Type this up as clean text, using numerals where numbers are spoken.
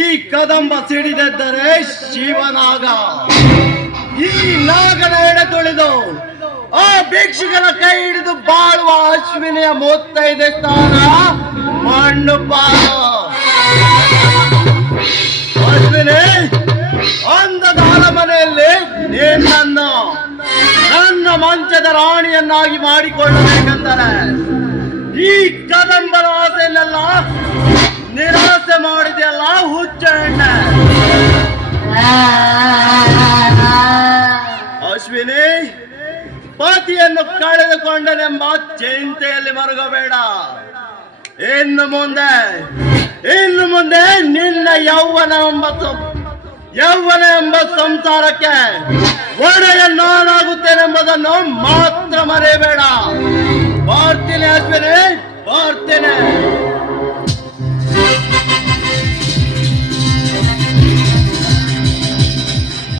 ಈ ಕದಂಬ ಸಿಡಿದೆದ್ದರೆ ಶಿವನಾಗ, ಈ ನಾಗನ ಎಡೆ ತುಳಿದು ಆ ಭಿಕ್ಷುಕನ ಕೈ ಹಿಡಿದು ಬಾಳುವ ಅಶ್ವಿನಿಯ ಮುತ್ತೈದೆ ಸ್ಥಾನ ಮಂಡುಪ. ಅಶ್ವಿನಿ, ಅಂದದ ಅರಮನೆಯಲ್ಲಿ ನಿನ್ನನ್ನು ನನ್ನ ಮಂಚದ ರಾಣಿಯನ್ನಾಗಿ ಮಾಡಿಕೊಳ್ಳಬೇಕೆಂದರೆ ಈ ಕದಂಬರ ಆಸೆಯನ್ನೆಲ್ಲ ನಿರಾಸೆ ಮಾಡಿದೆಯಲ್ಲ ಹುಚ್ಚ ಹೆಣ್ಣೆ. ಅಶ್ವಿನಿ, ಪತಿಯನ್ನು ಕಳೆದುಕೊಂಡನೆಂಬ ಚಿಂತೆಯಲ್ಲಿ ಮರುಗಬೇಡ. ಇನ್ನು ಮುಂದೆ ನಿನ್ನ ಯೌವನ ಎಂಬ ಸಂಸಾರಕ್ಕೆ ಒಡೆಯ ನಾನಾಗುತ್ತೇನೆಂಬುದನ್ನು ಮಾತ್ರ ಮರೆಯಬೇಡ. ಬರ್ತೀನಿ ಅಶ್ವಿನಿ, ಬರ್ತೀನಿ.